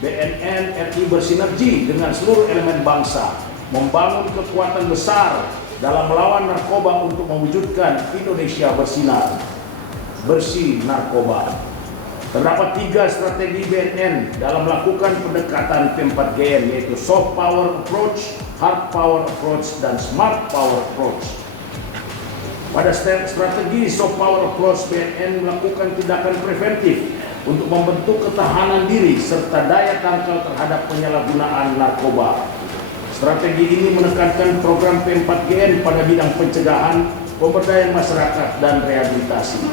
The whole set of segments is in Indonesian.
BNN RI bersinergi dengan seluruh elemen bangsa, membangun kekuatan besar dalam melawan narkoba untuk mewujudkan Indonesia bersinar, bersih narkoba. Terdapat 3 strategi BNN dalam melakukan pendekatan P4GN, yaitu soft power approach, hard power approach, dan smart power approach. Pada strategi soft power approach, BNN melakukan tindakan preventif untuk membentuk ketahanan diri serta daya tangkal terhadap penyalahgunaan narkoba. Strategi ini menekankan program P4GN pada bidang pencegahan, pemberdayaan masyarakat, dan rehabilitasi.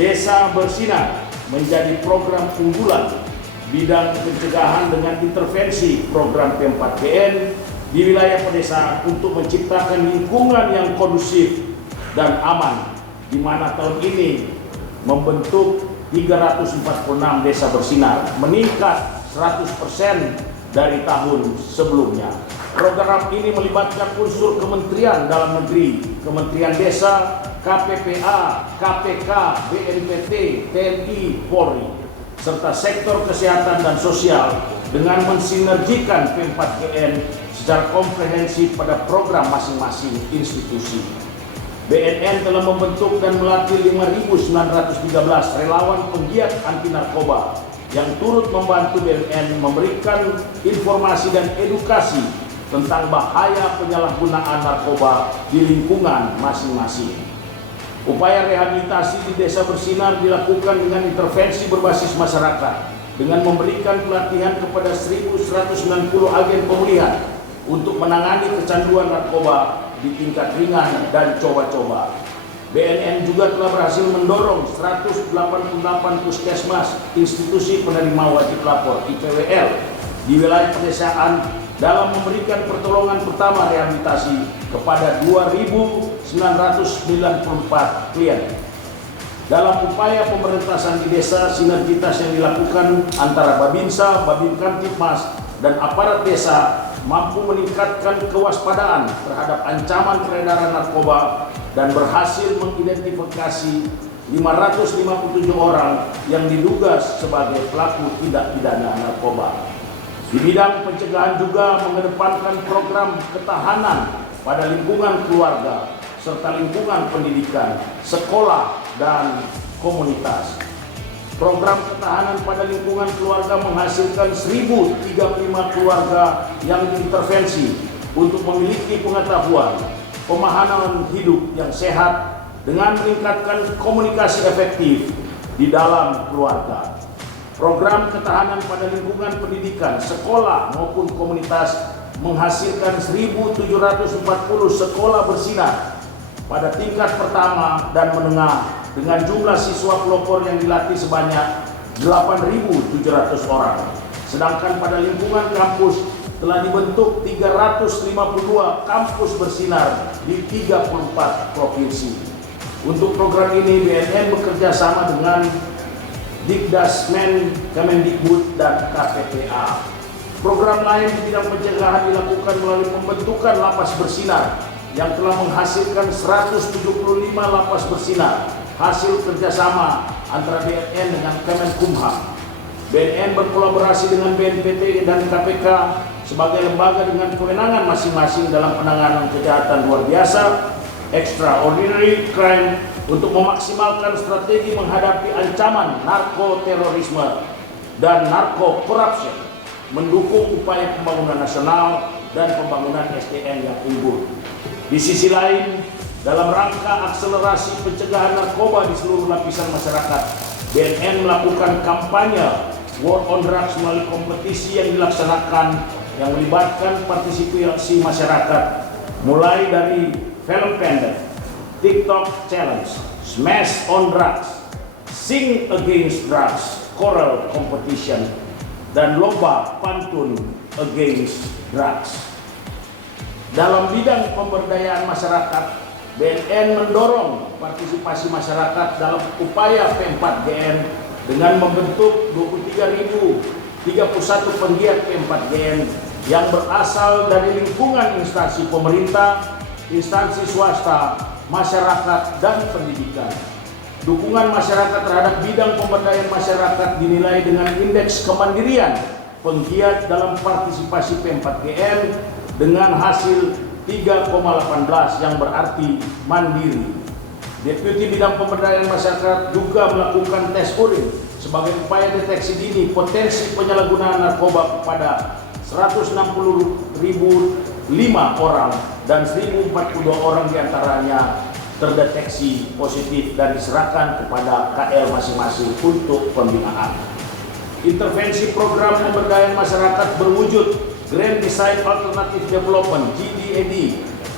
Desa Bersinar menjadi program unggulan bidang pencegahan dengan intervensi program P4GN di wilayah pedesaan untuk menciptakan lingkungan yang kondusif dan aman, di mana tahun ini membentuk 346 desa bersinar, meningkat 100% dari tahun sebelumnya. Program ini melibatkan unsur kementerian dalam negeri, Kementerian Desa, KPPA, KPK, BNPT, TNI, Polri, serta sektor kesehatan dan sosial dengan mensinergikan P4GN secara komprehensif pada program masing-masing institusi. BNN telah membentuk dan melatih 5.913 relawan penggiat anti narkoba yang turut membantu BNN memberikan informasi dan edukasi tentang bahaya penyalahgunaan narkoba di lingkungan masing-masing. Upaya rehabilitasi di Desa Bersinar dilakukan dengan intervensi berbasis masyarakat dengan memberikan pelatihan kepada 1.190 agen pemulihan untuk menangani kecanduan narkoba di tingkat ringan dan coba-coba. BNN juga telah berhasil mendorong 188 puskesmas institusi penerima wajib lapor IPWL di wilayah pedesaan dalam memberikan pertolongan pertama rehabilitasi kepada 2.994 klien. Dalam upaya pemberantasan di desa, sinergitas yang dilakukan antara Babinsa, Babin Kamtipmas, dan aparat desa mampu meningkatkan kewaspadaan terhadap ancaman peredaran narkoba dan berhasil mengidentifikasi 557 orang yang diduga sebagai pelaku tindak pidana narkoba. Di bidang pencegahan juga mengedepankan program ketahanan pada lingkungan keluarga serta lingkungan pendidikan, sekolah, dan komunitas. Program ketahanan pada lingkungan keluarga menghasilkan 1.035 keluarga yang diintervensi untuk memiliki pengetahuan, pemahaman hidup yang sehat dengan meningkatkan komunikasi efektif di dalam keluarga. Program ketahanan pada lingkungan pendidikan, sekolah maupun komunitas menghasilkan 1.740 sekolah bersinar pada tingkat pertama dan menengah dengan jumlah siswa pelopor yang dilatih sebanyak 8.700 orang. Sedangkan pada lingkungan kampus telah dibentuk 352 kampus bersinar di 34 provinsi. Untuk program ini BNN bekerja sama dengan Dikdasmen, Kemendikbud, dan KPPA. Program lain di bidang pencegahan dilakukan melalui pembentukan lapas bersinar yang telah menghasilkan 175 lapas bersinar, hasil kerjasama antara BNN dengan Kemenkumham. BNN berkolaborasi dengan BNPT dan KPK sebagai lembaga dengan kewenangan masing-masing dalam penanganan kejahatan luar biasa, extraordinary crime, untuk memaksimalkan strategi menghadapi ancaman narkoterorisme dan narko-corruption, mendukung upaya pembangunan nasional dan pembangunan SDM yang unggul. Di sisi lain, dalam rangka akselerasi pencegahan narkoba di seluruh lapisan masyarakat, BNN melakukan kampanye War on Drugs melalui kompetisi yang dilaksanakan yang melibatkan partisipasi masyarakat, mulai dari film pendek, TikTok Challenge, Smash on Drugs, Sing Against Drugs, Choral Competition, dan lomba pantun Against Drugs. Dalam bidang pemberdayaan masyarakat, BNN mendorong partisipasi masyarakat dalam upaya P4GN dengan membentuk 23.031 penggiat P4GN yang berasal dari lingkungan instansi pemerintah, instansi swasta, masyarakat, dan pendidikan. Dukungan masyarakat terhadap bidang pemberdayaan masyarakat dinilai dengan indeks kemandirian penggiat dalam partisipasi P4GM dengan hasil 3,18 yang berarti mandiri. Deputi Bidang Pemberdayaan Masyarakat juga melakukan tes urin sebagai upaya deteksi dini potensi penyalahgunaan narkoba kepada 160.005 orang dan 1.042 orang diantaranya terdeteksi positif dan diserahkan kepada KL masing-masing untuk pembinaan. Intervensi program pemberdayaan masyarakat berwujud Grand Design Alternative Development GDAD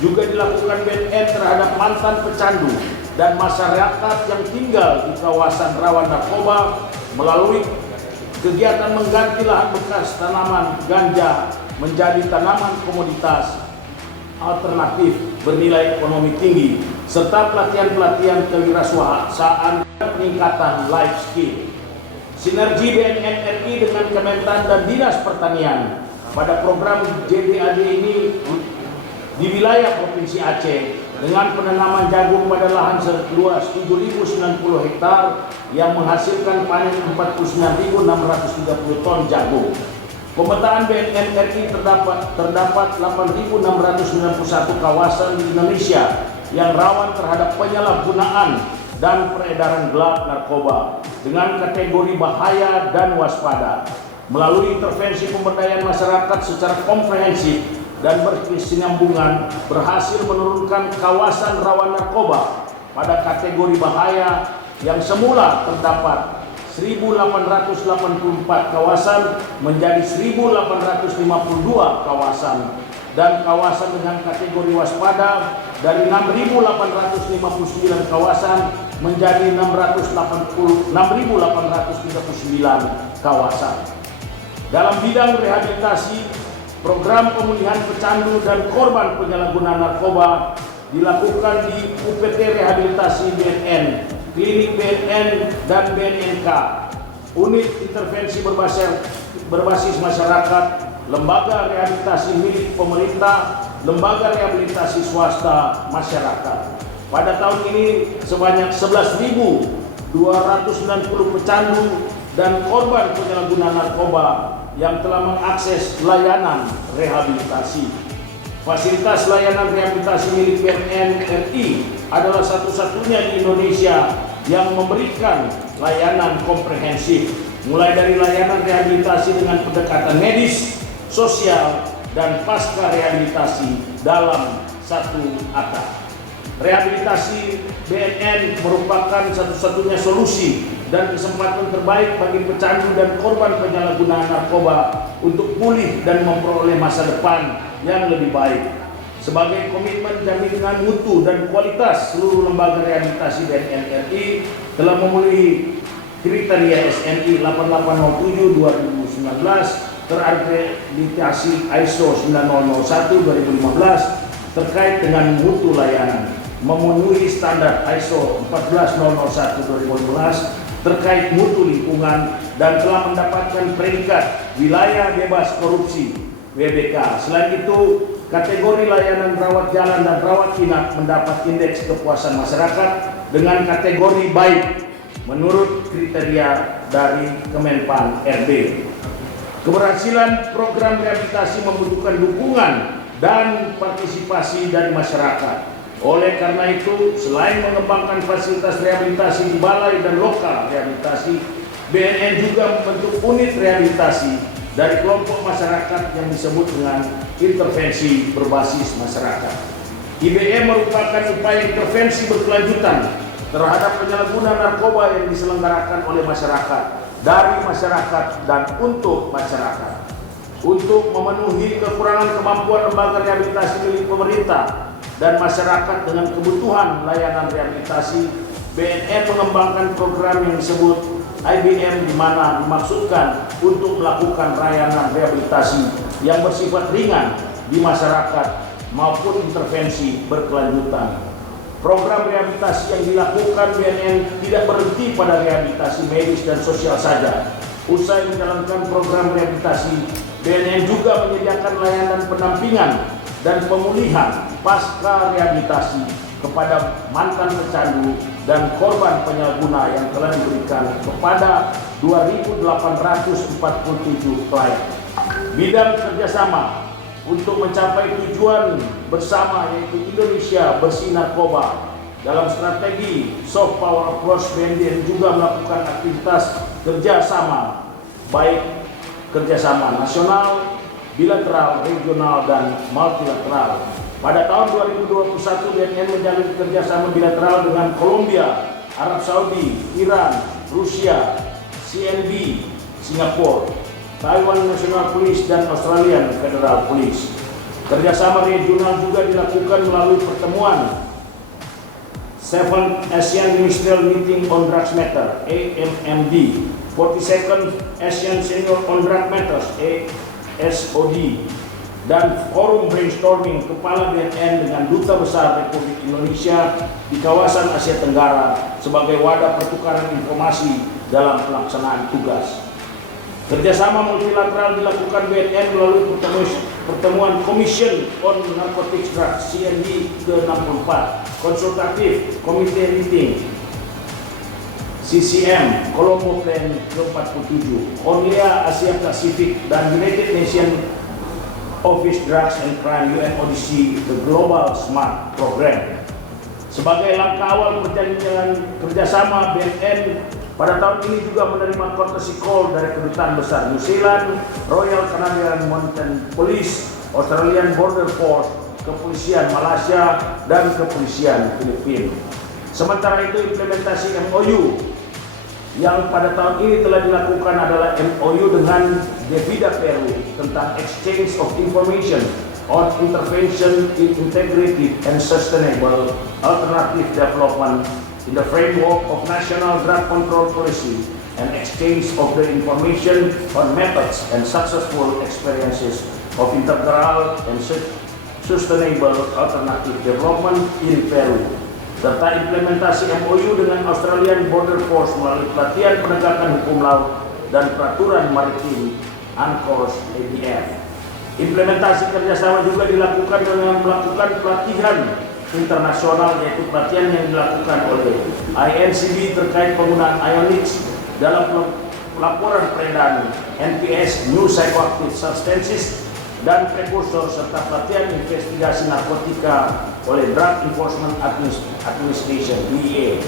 juga dilakukan BNN terhadap mantan pecandu dan masyarakat yang tinggal di kawasan rawan narkoba melalui kegiatan mengganti lahan bekas tanaman ganja menjadi tanaman komoditas alternatif bernilai ekonomi tinggi serta pelatihan-pelatihan kewirausahaan dan peningkatan life skill. Sinergi BNN RI dengan Kementan dan Dinas Pertanian pada program JDAD ini di wilayah Provinsi Aceh dengan penanaman jagung pada lahan seluas 7.090 hektar yang menghasilkan panen 49.630 ton jagung. Pemetaan BNN RI terdapat 8.691 kawasan di Indonesia yang rawan terhadap penyalahgunaan dan peredaran gelap narkoba dengan kategori bahaya dan waspada. Melalui intervensi pemberdayaan masyarakat secara komprehensif dan berkesinambungan berhasil menurunkan kawasan rawan narkoba pada kategori bahaya yang semula terdapat 1.884 kawasan menjadi 1.852 kawasan dan kawasan dengan kategori waspada dari 6.859 kawasan menjadi 6.839 kawasan. Dalam bidang rehabilitasi, program pemulihan pecandu dan korban penyalahgunaan narkoba dilakukan di UPT Rehabilitasi BNN, Klinik BNN dan BNNK, Unit Intervensi Berbasis Masyarakat, Lembaga Rehabilitasi milik pemerintah, Lembaga Rehabilitasi swasta masyarakat. Pada tahun ini sebanyak 11.290 pecandu dan korban penyalahgunaan narkoba yang telah mengakses layanan rehabilitasi. Fasilitas layanan rehabilitasi milik BNN RI adalah satu-satunya di Indonesia yang memberikan layanan komprehensif, mulai dari layanan rehabilitasi dengan pendekatan medis, sosial, dan pasca rehabilitasi dalam satu atap. Rehabilitasi BNN merupakan satu-satunya solusi dan kesempatan terbaik bagi pecandu dan korban penyalahgunaan narkoba untuk pulih dan memperoleh masa depan yang lebih baik. Sebagai komitmen jaminan mutu dan kualitas, seluruh lembaga rehabilitasi BNN RI telah memenuhi kriteria SNI 8807/2019 terakreditasi ISO 9001/2015 terkait dengan mutu layanan, memenuhi standar ISO 14001/2015 terkait mutu lingkungan dan telah mendapatkan predikat wilayah bebas korupsi WBK. Selain itu, kategori layanan rawat jalan dan rawat inap mendapat indeks kepuasan masyarakat dengan kategori baik menurut kriteria dari Kemenpan RB. Keberhasilan program rehabilitasi membutuhkan dukungan dan partisipasi dari masyarakat. Oleh karena itu, selain mengembangkan fasilitas rehabilitasi di balai dan lokal rehabilitasi, BNN juga membentuk unit rehabilitasi dari kelompok masyarakat yang disebut dengan intervensi berbasis masyarakat. IBM merupakan upaya intervensi berkelanjutan terhadap penyalahgunaan narkoba yang diselenggarakan oleh masyarakat, dari masyarakat dan untuk masyarakat. Untuk memenuhi kekurangan kemampuan lembaga rehabilitasi milik pemerintah dan masyarakat dengan kebutuhan layanan rehabilitasi, BNN mengembangkan program yang disebut IBM, di mana dimaksudkan untuk melakukan layanan rehabilitasi yang bersifat ringan di masyarakat maupun intervensi berkelanjutan. Program rehabilitasi yang dilakukan BNN tidak berhenti pada rehabilitasi medis dan sosial saja. Usai menjalankan program rehabilitasi, BNN juga menyediakan layanan pendampingan dan pemulihan pasca rehabilitasi kepada mantan pecandu dan korban penyalahguna yang telah diberikan kepada 2.847 klien. Bidang kerjasama untuk mencapai tujuan bersama yaitu Indonesia bersih narkoba. Dalam strategi soft power approach, BNN juga melakukan aktivitas kerjasama, baik kerjasama nasional, bilateral, regional, dan multilateral. Pada tahun 2021, BNN menjalin kerjasama bilateral dengan Kolombia, Arab Saudi, Iran, Rusia, CNB, Singapura, Taiwan National Police, dan Australian Federal Police. Kerjasama regional juga dilakukan melalui pertemuan 7th Asian Ministerial Meeting on Drugs Matter (AMMD), 42nd Asian Senior on Drug Matters (ASOD), dan forum brainstorming kepala BNN dengan Duta Besar Republik Indonesia di kawasan Asia Tenggara sebagai wadah pertukaran informasi dalam pelaksanaan tugas. Kerjasama multilateral dilakukan BNN melalui pertemuan Commission on Narcotics Drugs (CND) ke-64, Konsultatif Komite Meeting CCM Colombo Plan ke-47, ONLEA Asia Pasifik, dan United Nations Office Drugs and Crime UNODC The Global Smart Program. Sebagai langkah awal perjanjian kerjasama, BNN pada tahun ini juga menerima courtesy call dari Kedutaan Besar New Zealand, Royal Canadian Mounted Police, Australian Border Force, Kepolisian Malaysia, dan Kepolisian Filipina. Sementara itu, implementasi MOU yang pada tahun ini telah dilakukan adalah MOU dengan Devida Peru tentang exchange of information on intervention in integrated and sustainable alternative development in the framework of national drug control policy and exchange of the information on methods and successful experiences of integral and sustainable alternative development in Peru, serta implementasi MOU dengan Australian Border Force melalui pelatihan penegakan hukum laut dan peraturan maritim UNCLOS ADF. Implementasi kerjasama juga dilakukan dengan melakukan pelatihan internasional, yaitu pelatihan yang dilakukan oleh INCB terkait penggunaan ionics dalam laporan peredaran NPS New Psychoactive Substances dan prekursor, serta pelatihan investigasi narkotika oleh Drug Enforcement Administration (DEA).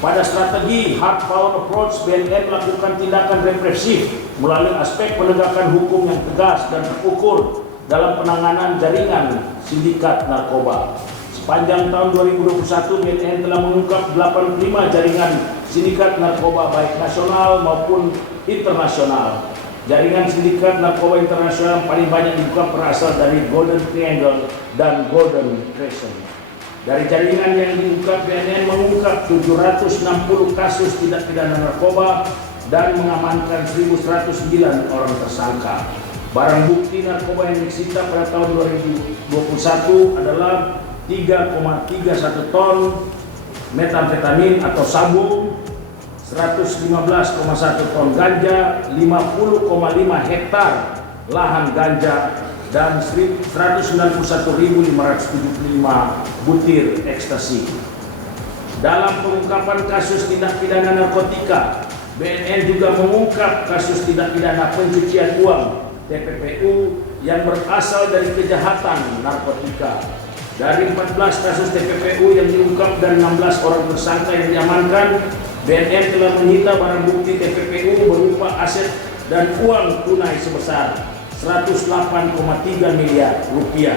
Pada strategi hard power approach, BNN melakukan tindakan represif melalui aspek penegakan hukum yang tegas dan terukur dalam penanganan jaringan sindikat narkoba. Sepanjang tahun 2021, BNN telah mengungkap 85 jaringan sindikat narkoba baik nasional maupun internasional. Jaringan sindikat narkoba internasional paling banyak dibuka berasal dari Golden Triangle dan Golden Crescent. Dari jaringan yang diungkap, BNN mengungkap 760 kasus tindak pidana narkoba dan mengamankan 1.109 orang tersangka. Barang bukti narkoba yang disita pada tahun 2021 adalah 3,31 ton metamfetamin atau sabu, 115,1 ton ganja, 50,5 hektar lahan ganja, dan 191.575 butir ekstasi. Dalam pengungkapan kasus tindak pidana narkotika, BNN juga mengungkap kasus tindak pidana pencucian uang (TPPU) yang berasal dari kejahatan narkotika. Dari 14 kasus TPPU yang diungkap dan 16 orang tersangka yang diamankan, BNN telah menyita barang bukti TPPU berupa aset dan uang tunai sebesar 108,3 miliar rupiah.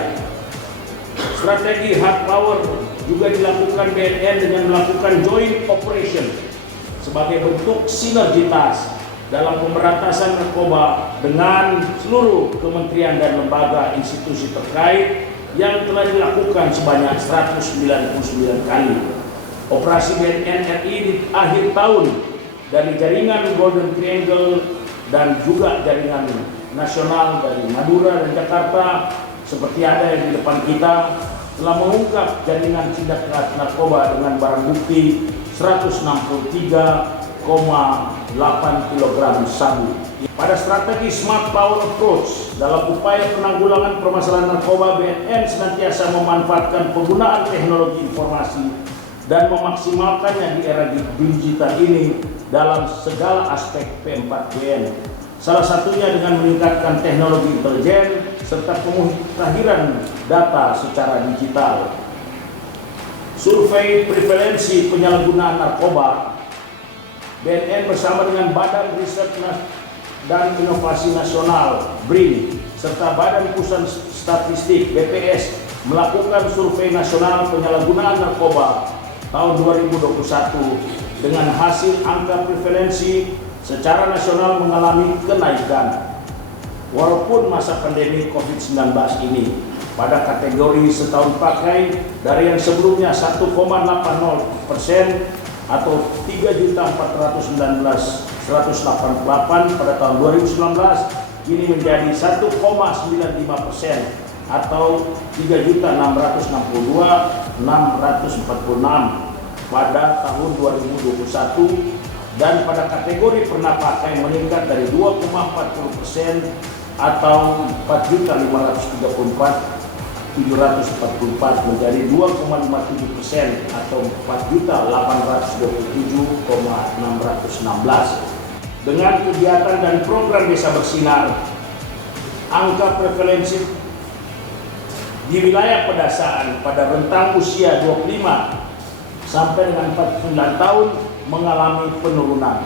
Strategi hard power juga dilakukan BNN dengan melakukan joint operation sebagai bentuk sinergitas dalam pemberantasan narkoba dengan seluruh kementerian dan lembaga institusi terkait yang telah dilakukan sebanyak 199 kali. Operasi BNN RI di akhir tahun dari jaringan Golden Triangle dan juga jaringan nasional dari Madura dan Jakarta seperti ada yang di depan kita telah mengungkap jaringan tindak narkoba dengan barang bukti 163,5 kg sabu. Pada strategi Smart Power Approach dalam upaya penanggulangan permasalahan narkoba, BNN senantiasa memanfaatkan penggunaan teknologi informasi dan memaksimalkannya di era digital ini dalam segala aspek P4BN. Salah satunya dengan meningkatkan teknologi intelijen serta pemutahiran data secara digital. Survei prevalensi penyalahgunaan narkoba, BNN bersama dengan Badan Riset dan Inovasi Nasional (BRIN) serta Badan Pusat Statistik (BPS) melakukan survei nasional penyalahgunaan narkoba tahun 2021 dengan hasil angka prevalensi secara nasional mengalami kenaikan. Walaupun masa pandemi COVID-19 ini pada kategori setahun pakai dari yang sebelumnya 1,80% atau 3.419.188 pada tahun 2019 kini menjadi 1,95% atau 3.662.646 pada tahun 2021, dan pada kategori pernah pakai meningkat dari 2,40% atau 4.534.744 menjadi 2,57% atau 4.827.616. Dengan kegiatan dan program Desa Bersinar, angka prevalensi di wilayah pedesaan pada rentang usia 25 sampai dengan 49 tahun mengalami penurunan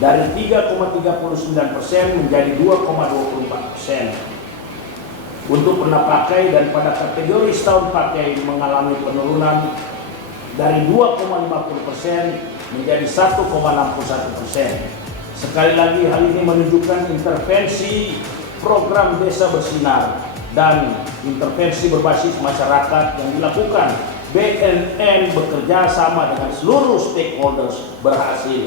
dari 3,39% menjadi 2,24%. Untuk pernah pakai dan pada kategori setahun pakai mengalami penurunan dari 2,50% menjadi 1,61%. Sekali lagi, hal ini menunjukkan intervensi program Desa Bersinar dan intervensi berbasis masyarakat yang dilakukan BNN bekerja sama dengan seluruh stakeholders berhasil.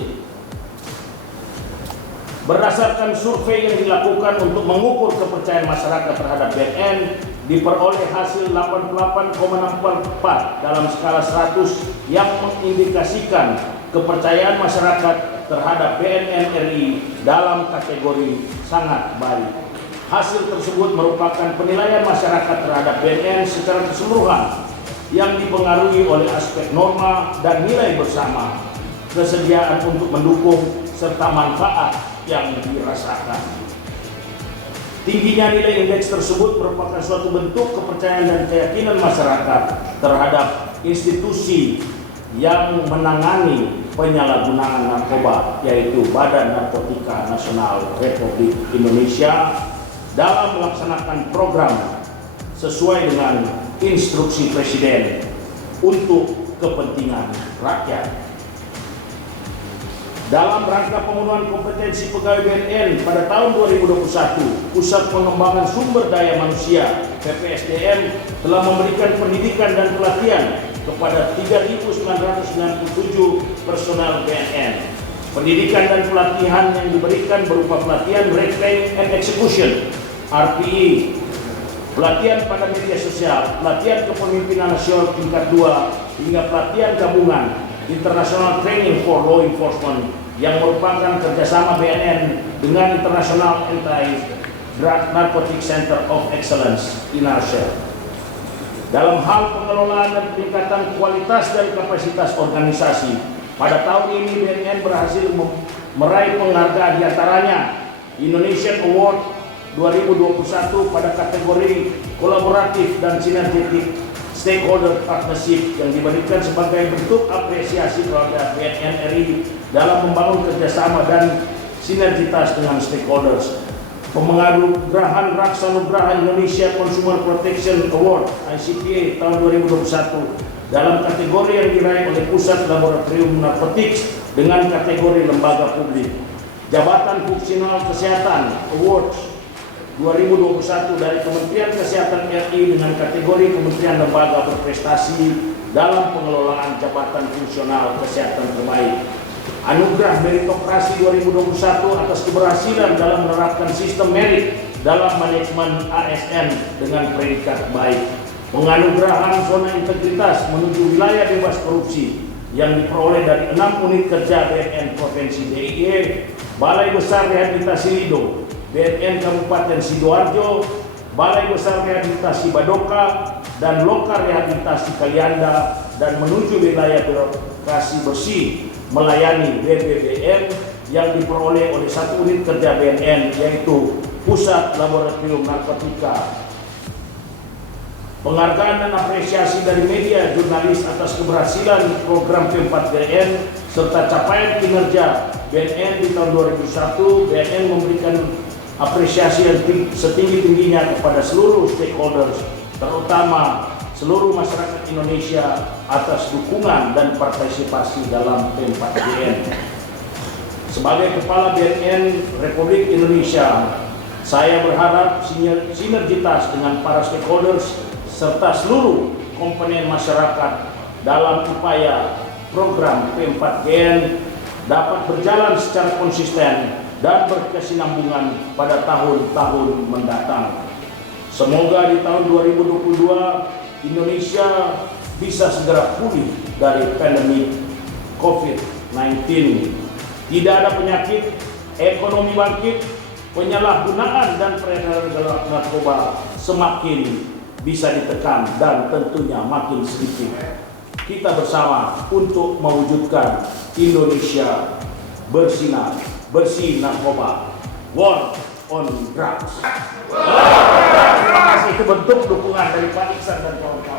Berdasarkan survei yang dilakukan untuk mengukur kepercayaan masyarakat terhadap BNN, diperoleh hasil 88,64 dalam skala 100 yang mengindikasikan kepercayaan masyarakat terhadap BNN RI dalam kategori sangat baik. Hasil tersebut merupakan penilaian masyarakat terhadap BNN secara keseluruhan yang dipengaruhi oleh aspek norma dan nilai bersama, kesediaan untuk mendukung, serta manfaat yang dirasakan. Tingginya nilai indeks tersebut merupakan suatu bentuk kepercayaan dan keyakinan masyarakat terhadap institusi yang menangani penyalahgunaan narkoba, yaitu Badan Narkotika Nasional Republik Indonesia, dalam melaksanakan program sesuai dengan instruksi Presiden untuk kepentingan rakyat. Dalam rangka pemenuhan kompetensi pegawai BNN pada tahun 2021, Pusat Pengembangan Sumber Daya Manusia (PPSDM) telah memberikan pendidikan dan pelatihan kepada 3.997 personel BNN. Pendidikan dan pelatihan yang diberikan berupa pelatihan Reclaim and Execution (RPE), pelatihan pada media sosial, pelatihan kepemimpinan nasional tingkat 2, hingga pelatihan gabungan International Training for Law Enforcement yang merupakan kerjasama BNN dengan International Anti-Drug Narcotic Center of Excellence (INARCE). Dalam hal pengelolaan dan peningkatan kualitas dan kapasitas organisasi, pada tahun ini BNN berhasil meraih penghargaan, diantaranya Indonesian Award 2021 pada kategori kolaboratif dan sinergetik stakeholder partnership yang diberikan sebagai bentuk apresiasi terhadap BNN RI dalam membangun kerjasama dan sinergitas dengan stakeholders. Penganugerahan Raksanugraha Indonesia Consumer Protection Award (ICPA) tahun 2021 dalam kategori yang diraih oleh Pusat Laboratorium Narkotik dengan kategori lembaga publik. Jabatan Fungsional Kesehatan Awards 2021 dari Kementerian Kesehatan RI dengan kategori Kementerian Lembaga Berprestasi dalam pengelolaan jabatan fungsional kesehatan terbaik. Anugerah Meritokrasi 2021 atas keberhasilan dalam menerapkan sistem merit dalam manajemen ASN dengan predikat baik. Penganugerahan Zona Integritas menuju Wilayah Bebas Korupsi yang diperoleh dari 6 unit kerja BNN Provinsi DIY, Balai Besar Rehabilitasi Lido, BNN Kabupaten Sidoarjo, Balai Besar Rehabilitasi Badoka, dan Lokar Rehabilitasi Kalianda, dan menuju wilayah birokrasi bersih melayani BBBM yang diperoleh oleh 1 unit kerja BNN, yaitu Pusat Laboratorium Narkotika. Penghargaan dan apresiasi dari media jurnalis atas keberhasilan program P4GN serta capaian kinerja BNN di tahun 2001, BNN memberikan apresiasi yang setinggi-tingginya kepada seluruh stakeholders, terutama seluruh masyarakat Indonesia atas dukungan dan partisipasi dalam P4GN. Sebagai Kepala BNN Republik Indonesia, saya berharap sinergitas dengan para stakeholders serta seluruh komponen masyarakat dalam upaya program P4GN dapat berjalan secara konsisten dan berkesinambungan pada tahun-tahun mendatang. Semoga di tahun 2022 Indonesia bisa segera pulih dari pandemi COVID-19. Tidak ada penyakit, ekonomi bangkit, penyalahgunaan dan peredaran gelap narkoba semakin bisa ditekan dan tentunya makin sedikit. Kita bersama untuk mewujudkan Indonesia bersinar, bersih narkoba, war on drugs. Terima kasih, itu bentuk dukungan dari Pak Iksan dan kawan-kawan.